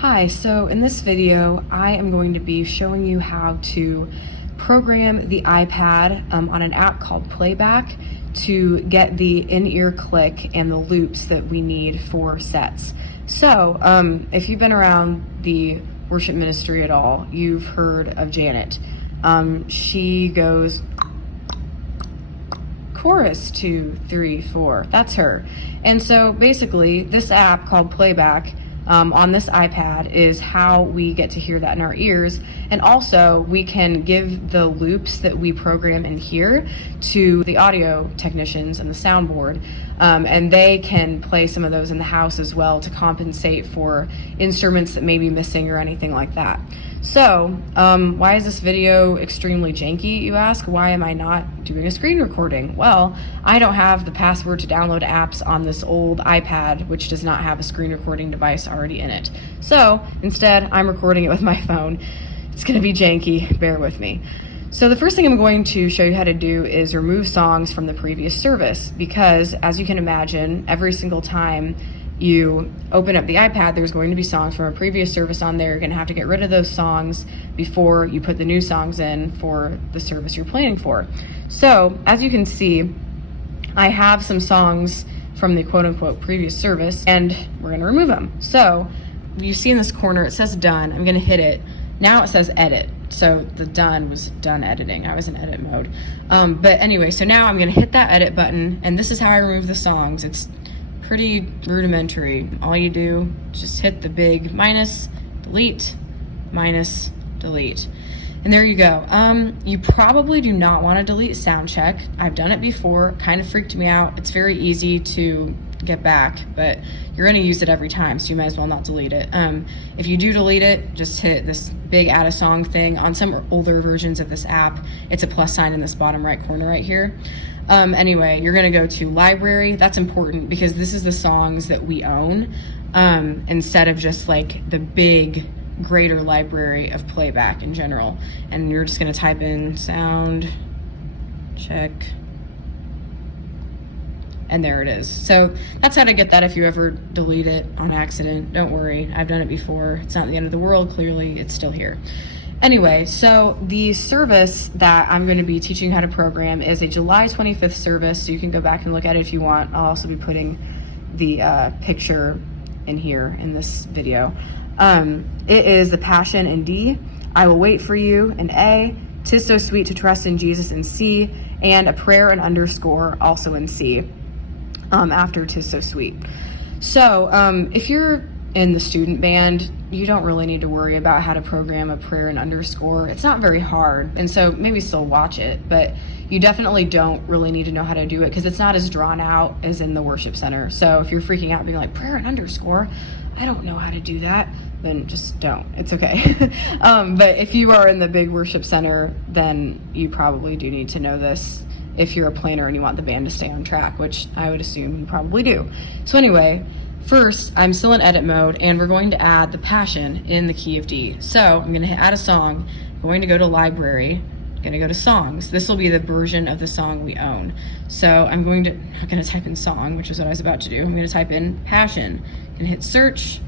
Hi, so in this video, I am going to be showing you how to program the iPad on an app called Playback to get the in-ear click and the loops that we need for sets. So if you've been around the worship ministry at all, you've heard of Janet. She goes chorus 2, 3, 4. That's her. And so basically, this app called Playback on this iPad is how we get to hear that in our ears. And also we can give the loops that we program in here to the audio technicians and the soundboard, and they can play some of those in the house as well to compensate for instruments that may be missing or anything like that. So why is this video extremely janky, you ask? Why am I not doing a screen recording? Well, I don't have the password to download apps on this old iPad, which does not have a screen recording device already in it. So instead, I'm recording it with my phone. It's gonna be janky, bear with me. So the first thing I'm going to show you how to do is remove songs from the previous service, because as you can imagine, every single time you open up the iPad, there's going to be songs from a previous service on there. You're going to have to get rid of those songs before you put the new songs in for the service you're planning for. So as you can see, I have some songs from the quote-unquote previous service, and we're going to remove them. So you see in this corner, it says done. I'm going to hit it. Now it says edit. So the done was done editing. I was in edit mode. But anyway, so now I'm going to hit that edit button, and this is how I remove the songs. It's pretty rudimentary. All you do is just hit the big minus, delete, and there you go. You probably do not want to delete sound check. I've done it before, kind of freaked me out. It's very easy to get back, but you're going to use it every time, so you might as well not delete it. If you do delete it, just hit this big add a song thing. On some older versions of this app, it's a plus sign in this bottom right corner right here. Anyway, you're going to go to library. That's important because this is the songs that we own, instead of just like the big greater library of Playback in general. And you're just going to type in sound check, and there it is. So that's how to get that if you ever delete it on accident. Don't worry, I've done it before. It's not the end of the world. Clearly, it's still here. Anyway, so the service that I'm going to be teaching you how to program is a July 25th service, so you can go back and look at it if you want. I'll also be putting the picture in here in this video. It is the Passion in D, I Will Wait for You in A, 'Tis So Sweet to Trust in Jesus in C, and a prayer and underscore also in C, after 'Tis So Sweet. So if you're in the student band, you don't really need to worry about how to program a prayer and underscore. It's not very hard, and so maybe still watch it, but you definitely don't really need to know how to do it because it's not as drawn out as in the worship center. So if you're freaking out being like, prayer and underscore, I don't know how to do that, then just don't. It's okay. But if you are in the big worship center, then you probably do need to know this if you're a planner and you want the band to stay on track, which I would assume you probably do. So anyway, first, I'm still in edit mode, and we're going to add the Passion in the key of D. So I'm going to hit add a song, I'm going to go to library, I'm going to go to songs. This will be the version of the song we own. So I'm going to type in song, which is what I was about to do. I'm going to type in Passion and hit search,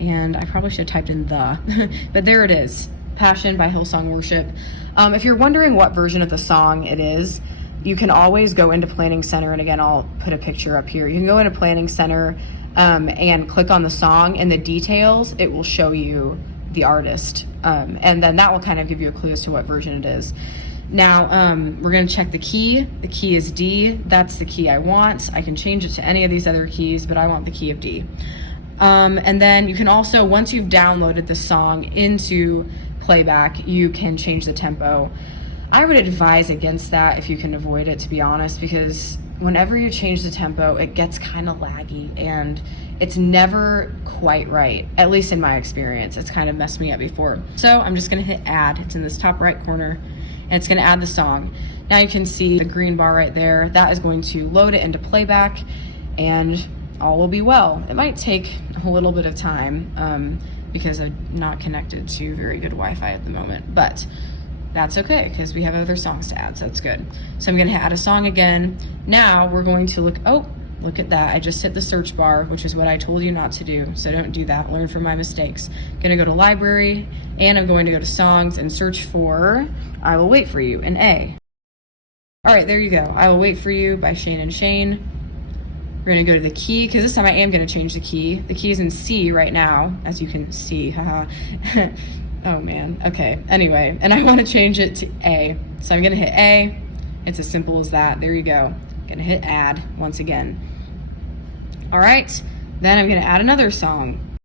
and I probably should have typed in the, but there it is, Passion by Hillsong Worship. If you're wondering what version of the song it is, you can always go into Planning Center, and again, I'll put a picture up here. You can go into Planning Center and click on the song, and the details, it will show you the artist. And then that will kind of give you a clue as to what version it is. Now, we're going to check the key. The key is D. That's the key I want. I can change it to any of these other keys, but I want the key of D. And then you can also, once you've downloaded the song into Playback, you can change the tempo. I would advise against that if you can avoid it, to be honest, because whenever you change the tempo, it gets kind of laggy and it's never quite right. At least in my experience, it's kind of messed me up before. So I'm just gonna hit add. It's in this top right corner, and it's gonna add the song. Now you can see the green bar right there. That is going to load it into Playback, and all will be well. It might take a little bit of time because I'm not connected to very good Wi-Fi at the moment, but that's okay because we have other songs to add, so that's good. So I'm going to add a song again. Now we're going to look, oh, Look at that. I just hit the search bar, which is what I told you not to do. So don't do that. Learn from my mistakes. I'm going to go to library, and I'm going to go to songs and search for I Will Wait For You in A. All right, there you go. I Will Wait For You by Shane and Shane. We're going to go to the key, because this time I am going to change the key. The key is in C right now, as you can see. Haha. Oh, man. Okay. Anyway, and I want to change it to A. So I'm going to hit A. It's as simple as that. There you go. Going to hit add once again. All right. Then I'm going to add another song.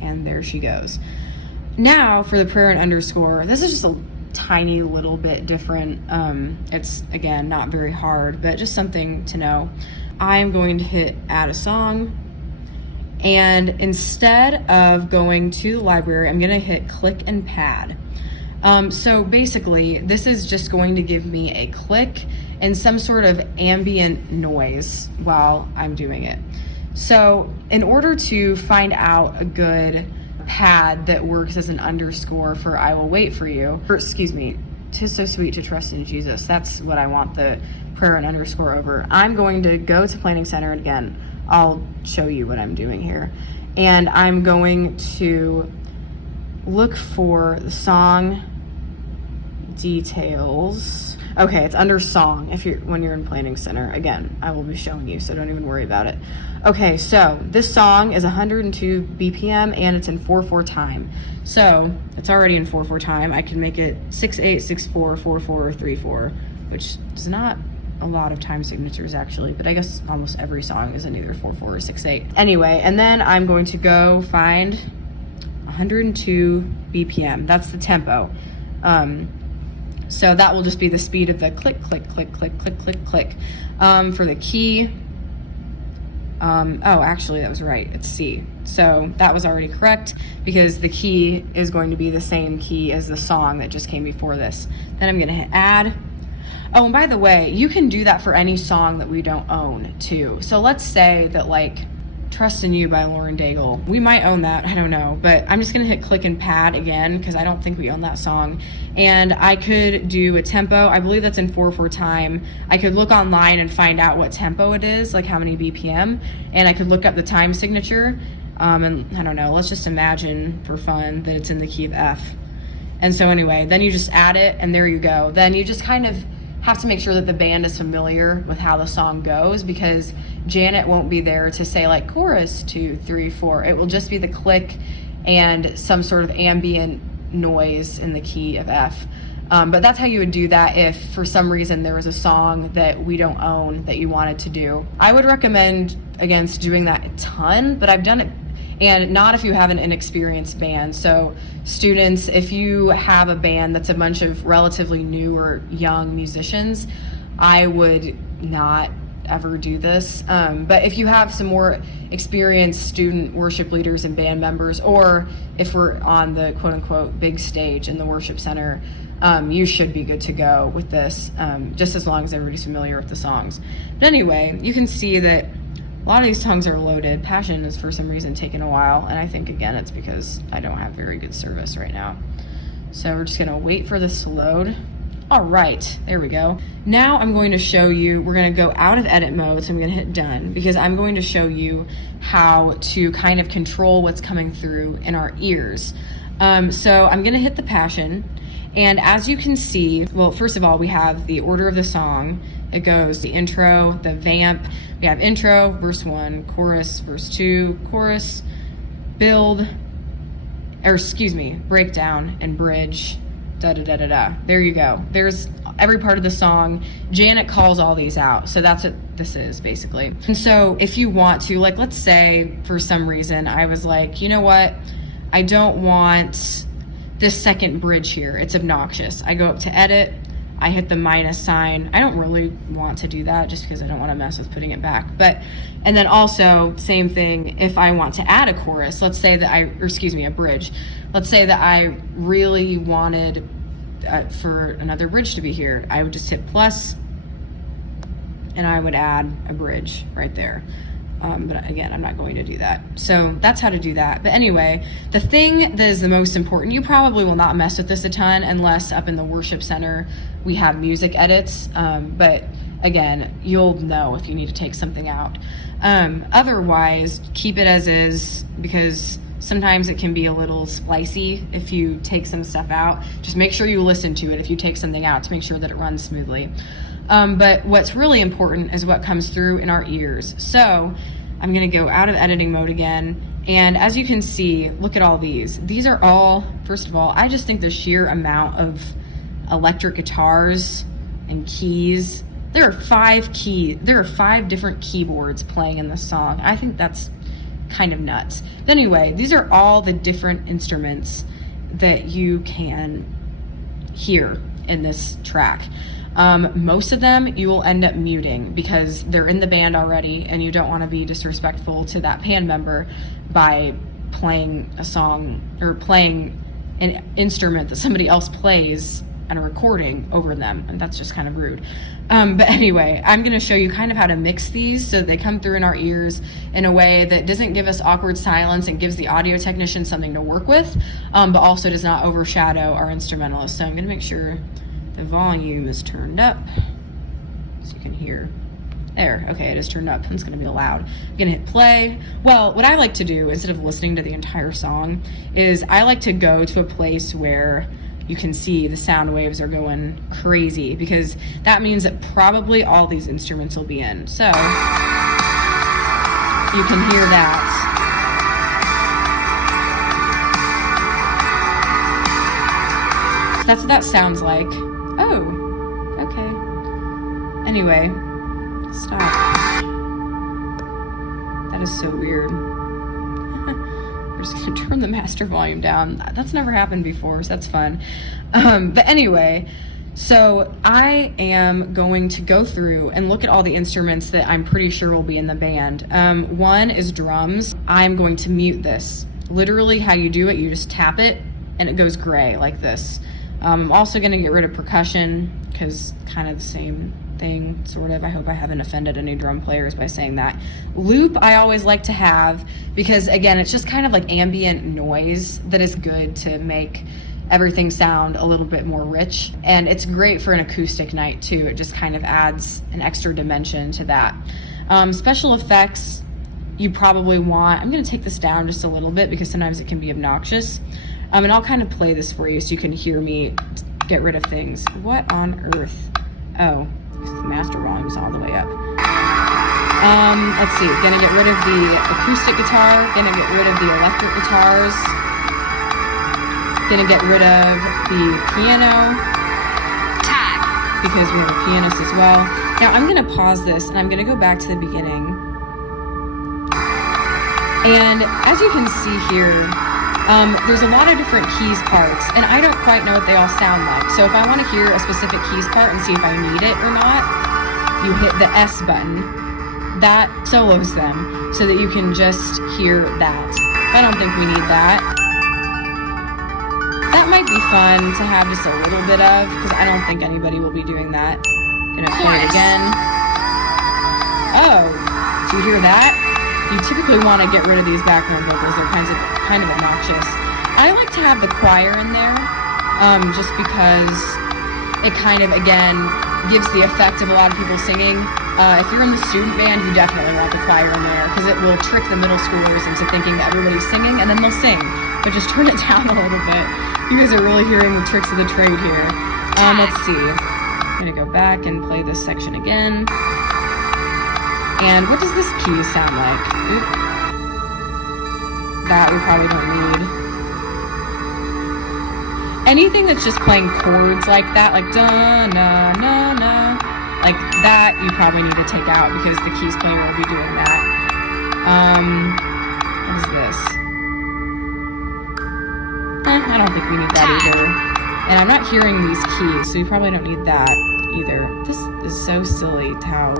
And there she goes. Now for the prayer and underscore. This is just a tiny little bit different. It's, again, not very hard, but just something to know. I'm going to hit add a song. And instead of going to the library, I'm going to hit click and pad. So basically, this is just going to give me a click and some sort of ambient noise while I'm doing it. So in order to find out a good pad that works as an underscore for I Will Wait For You, or excuse me, 'Tis So Sweet to Trust in Jesus, that's what I want the prayer and underscore over. I'm going to go to Planning Center, and again, I'll show you what I'm doing here. And I'm going to look for the song details. Okay, it's under song when you're in Planning Center. Again, I will be showing you, so don't even worry about it. Okay, so this song is 102 BPM and it's in 4/4 time. So it's already in 4/4 time. I can make it 6/8, 6/4, 4/4, or 3/4, which is not a lot of time signatures actually, but I guess almost every song is in either 4/4 or 6/8. Anyway, and then I'm going to go find 102 BPM. That's the tempo. So that will just be the speed of the click, click, click, click, click, click, click. For the key, oh, actually that was right, it's C. So that was already correct because the key is going to be the same key as the song that just came before this. Then I'm gonna hit add. Oh, and by the way, you can do that for any song that we don't own too. So let's say that like Trust in You by Lauren Daigle. We might own that, I don't know, but I'm just gonna hit click and pad again because I don't think we own that song. And I could do a tempo, I believe that's in 4/4 time. I could look online and find out what tempo it is, like how many BPM, and I could look up the time signature, and I don't know, let's just imagine for fun that it's in the key of F. And so anyway, then you just add it and there you go. Then you just kind of have to make sure that the band is familiar with how the song goes because Janet won't be there to say like chorus 2, 3, 4. It will just be the click and some sort of ambient noise in the key of F. But that's how you would do that if for some reason there was a song that we don't own that you wanted to do. I would recommend against doing that a ton, but I've done it, and not if you have an inexperienced band. So students, if you have a band that's a bunch of relatively new or young musicians, I would not ever do this. But if you have some more experienced student worship leaders and band members, or if we're on the quote unquote big stage in the worship center, you should be good to go with this, just as long as everybody's familiar with the songs. But anyway, you can see that a lot of these songs are loaded. Passion is for some reason taking a while, and I think again it's because I don't have very good service right now. So we're just gonna wait for this to load. All right, there we go. Now I'm going to show you, we're gonna go out of edit mode, so I'm gonna hit done, because I'm going to show you how to kind of control what's coming through in our ears. So I'm gonna hit the Passion, and as you can see, well, first of all, we have the order of the song. It goes the intro, the vamp. We have intro, verse 1, chorus, verse 2, chorus, build, or excuse me, breakdown and bridge, da-da-da-da-da. There you go. There's every part of the song. Janet calls all these out. So that's what this is basically. And so if you want to, like, let's say for some reason I was like, you know what? I don't want this second bridge here. It's obnoxious. I go up to edit. I hit the minus sign. I don't really want to do that just because I don't want to mess with putting it back. But, and then also same thing if I want to add a chorus, let's say that a bridge. Let's say that I really wanted for another bridge to be here. I would just hit plus and I would add a bridge right there. But again, I'm not going to do that. So that's how to do that. But anyway, the thing that is the most important, you probably will not mess with this a ton unless up in the worship center we have music edits. But again, you'll know if you need to take something out. Otherwise, keep it as is, because sometimes it can be a little splicey if you take some stuff out. Just make sure you listen to it if you take something out to make sure that it runs smoothly. But what's really important is what comes through in our ears. So I'm gonna go out of editing mode again. And as you can see, look at all these. These are all, first of all, I just think the sheer amount of electric guitars and keys. There are 5 different keyboards playing in this song. I think that's kind of nuts. But anyway, these are all the different instruments that you can hear in this track. Most of them you will end up muting because they're in the band already, and you don't want to be disrespectful to that band member by playing a song or playing an instrument that somebody else plays and a recording over them, and that's just kind of rude. But anyway, I'm going to show you kind of how to mix these so that they come through in our ears in a way that doesn't give us awkward silence and gives the audio technician something to work with, but also does not overshadow our instrumentalist. So I'm going to make sure the volume is turned up so you can hear. There, okay, it is turned up. It's gonna be loud. I'm gonna hit play. Well, what I like to do, instead of listening to the entire song, is I like to go to a place where you can see the sound waves are going crazy, because that means that probably all these instruments will be in. So, you can hear that. So that's what that sounds like. Oh, okay. Anyway, stop. That is so weird. We're just gonna turn the master volume down. That's never happened before, so that's fun. But anyway, so I am going to go through and look at all the instruments that I'm pretty sure will be in the band. One is drums. I'm going to mute this. Literally how you do it, you just tap it and it goes gray like this. I'm also going to get rid of percussion, because kind of the same thing, sort of. I hope I haven't offended any drum players by saying that. Loop I always like to have, because again, it's just kind of like ambient noise that is good to make everything sound a little bit more rich. And it's great for an acoustic night too. It just kind of adds an extra dimension to that. Special effects, you probably want, I'm going to take this down just a little bit because sometimes it can be obnoxious. And I'll kind of play this for you so you can hear me get rid of things. What on earth? Oh, the master volume's all the way up. Let's see, gonna get rid of the acoustic guitar, gonna get rid of the electric guitars, gonna get rid of the piano, tag, because we have a pianist as well. Now I'm gonna pause this and I'm gonna go back to the beginning. And as you can see here, there's a lot of different keys parts, and I don't quite know what they all sound like. So if I want to hear a specific keys part and see if I need it or not, you hit the S button. That solos them so that you can just hear that. I don't think we need that. That might be fun to have just a little bit of, because I don't think anybody will be doing that. Gonna play it again. Oh, do you hear that? You typically want to get rid of these background vocals. They're kind of obnoxious. I like to have the choir in there, just because it kind of, again, gives the effect of a lot of people singing. If you're in the student band, you definitely want the choir in there, because it will trick the middle schoolers into thinking that everybody's singing, and then they'll sing. But just turn it down a little bit. You guys are really hearing the tricks of the trade here. Let's see. I'm going to go back and play this section again. And what does this key sound like? Oop. That we probably don't need. Anything that's just playing chords like that, like da na na na, like that, you probably need to take out, because the keys player will be doing that. What is this? I don't think we need that either. And I'm not hearing these keys, so we probably don't need that either. This is so silly how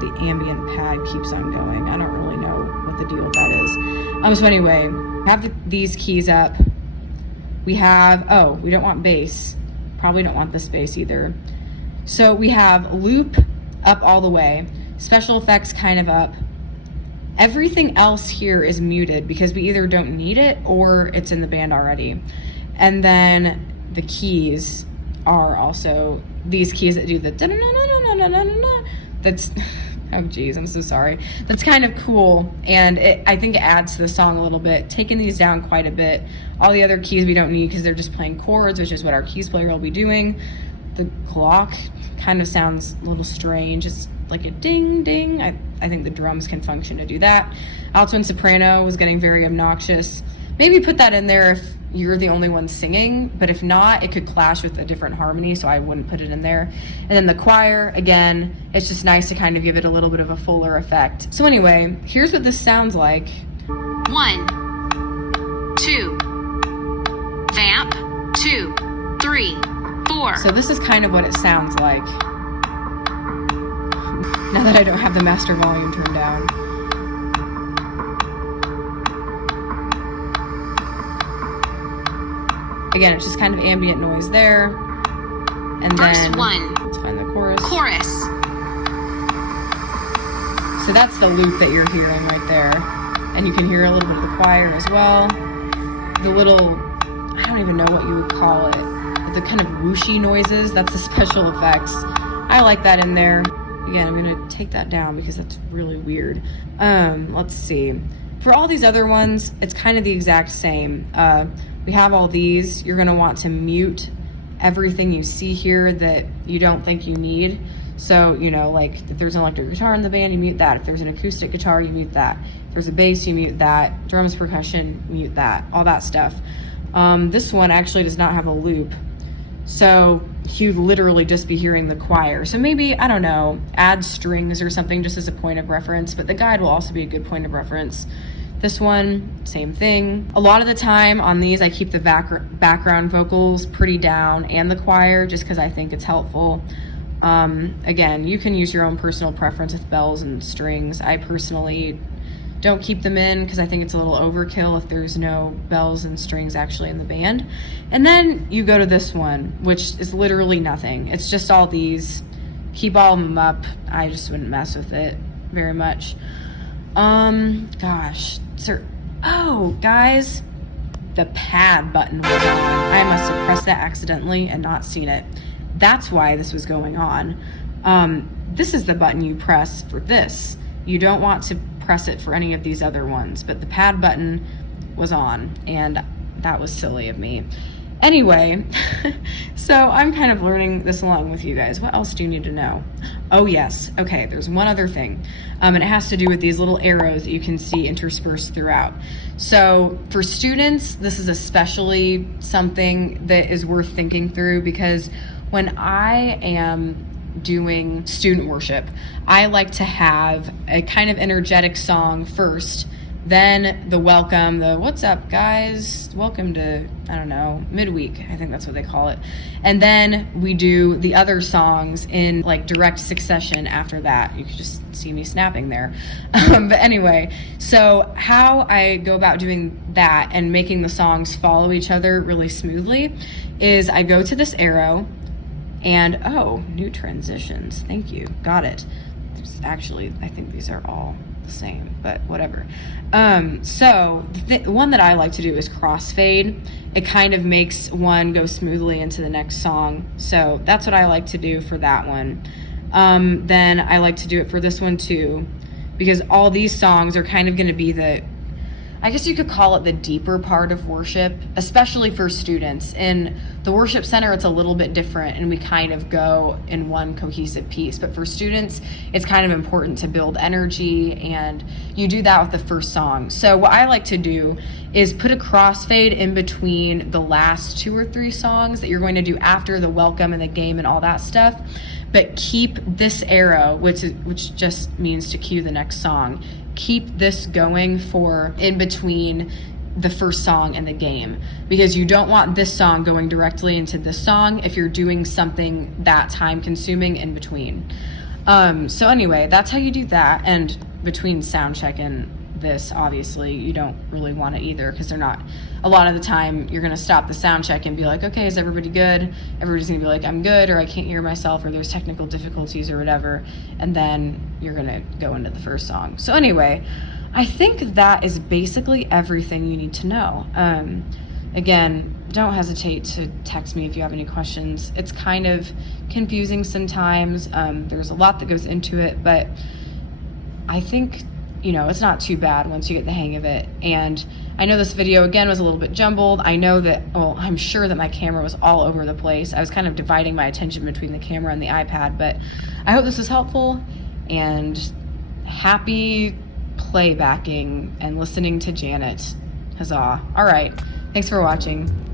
the ambient pad keeps on going. I don't really know what the deal with that is. So anyway, have these keys up. We have, oh, we don't want bass. Probably don't want this bass either. So we have loop up all the way, special effects kind of up, Everything else here is muted because we either don't need it or it's in the band already. And then the keys are also these keys that do the da-na-na-na-na-na-na-na. That's, oh geez, I'm so sorry. That's kind of cool, and I think it adds to the song a little bit. Taking these down quite a bit. All the other keys we don't need because they're just playing chords, which is what our keys player will be doing. The clock kind of sounds a little strange. It's like a ding ding. I think the drums can function to do that. Alto and soprano was getting very obnoxious. Maybe put that in there if you're the only one singing, but if not, it could clash with a different harmony, so I wouldn't put it in there. And then the choir, again, it's just nice to kind of give it a little bit of a fuller effect. So anyway, here's what this sounds like. 1, 2, vamp, 2, 3, 4. So this is kind of what it sounds like. Now that I don't have the master volume turned down. Again, it's just kind of ambient noise there. And Verse then 1. Let's find the chorus. Chorus. So that's the loop that you're hearing right there. And you can hear a little bit of the choir as well. The little, I don't even know what you would call it, but the kind of whooshy noises, that's the special effects. I like that in there. Again, I'm gonna take that down because that's really weird. Let's see. For all these other ones, it's kind of the exact same. We have all these. You're gonna want to mute everything you see here that you don't think you need. So, you know, like if there's an electric guitar in the band, you mute that. If there's an acoustic guitar, you mute that. If there's a bass, you mute that. Drums, percussion, mute that. All that stuff. This one actually does not have a loop. So you'd literally just be hearing the choir. So maybe, I don't know, add strings or something just as a point of reference, but the guide will also be a good point of reference. This one, same thing. A lot of the time on these, I keep the background vocals pretty down and the choir just because I think it's helpful. Again, you can use your own personal preference with bells and strings. I personally don't keep them in because I think it's a little overkill if there's no bells and strings actually in the band. And then you go to this one, which is literally nothing. It's just all these. Keep all of them up. I just wouldn't mess with it very much. Gosh, sir. Oh, guys, the pad button was on. I must have pressed that accidentally and not seen it. That's why this was going on. This is the button you press for this. You don't want to press it for any of these other ones, but the pad button was on, and that was silly of me. Anyway, so I'm kind of learning this along with you guys. What else do you need to know? Oh yes, okay, there's one other thing, and it has to do with these little arrows that you can see interspersed throughout. So for students, this is especially something that is worth thinking through, because when I am doing student worship, I like to have a kind of energetic song first, then the welcome, the what's up guys, welcome to, I don't know, midweek, I think that's what they call it. And then we do the other songs in like direct succession after that. You could just see me snapping there. But anyway, so how I go about doing that and making the songs follow each other really smoothly is I go to this arrow and, oh, new transitions, thank you, got it. There's actually, I think these are all the same, but whatever. So the one that I like to do is crossfade. It kind of makes one go smoothly into the next song. So that's what I like to do for that one. Then I like to do it for this one too, because all these songs are kind of going to be the, I guess you could call it the deeper part of worship, especially for students. In the worship center, it's a little bit different and we kind of go in one cohesive piece. But for students, it's kind of important to build energy, and you do that with the first song. So what I like to do is put a crossfade in between the last 2 or 3 songs that you're going to do after the welcome and the game and all that stuff. But keep this arrow, which just means to cue the next song. Keep this going for in between the first song and the game, because you don't want this song going directly into this song if you're doing something that time consuming in between. So anyway, that's how you do that. And between sound check and this, obviously you don't really want it either, because they're not, a lot of the time you're going to stop the sound check and be like, okay, is everybody good? Everybody's going to be like, I'm good, or I can't hear myself, or there's technical difficulties or whatever, and then you're going to go into the first song. So anyway, I think that is basically everything you need to know. Again, don't hesitate to text me if you have any questions. It's kind of confusing sometimes. There's a lot that goes into it, but I think, it's not too bad once you get the hang of it. And I know this video, again, was a little bit jumbled. I know that, I'm sure that my camera was all over the place. I was kind of dividing my attention between the camera and the iPad, but I hope this was helpful, and happy playbacking and listening to Janet. Huzzah. All right. Thanks for watching.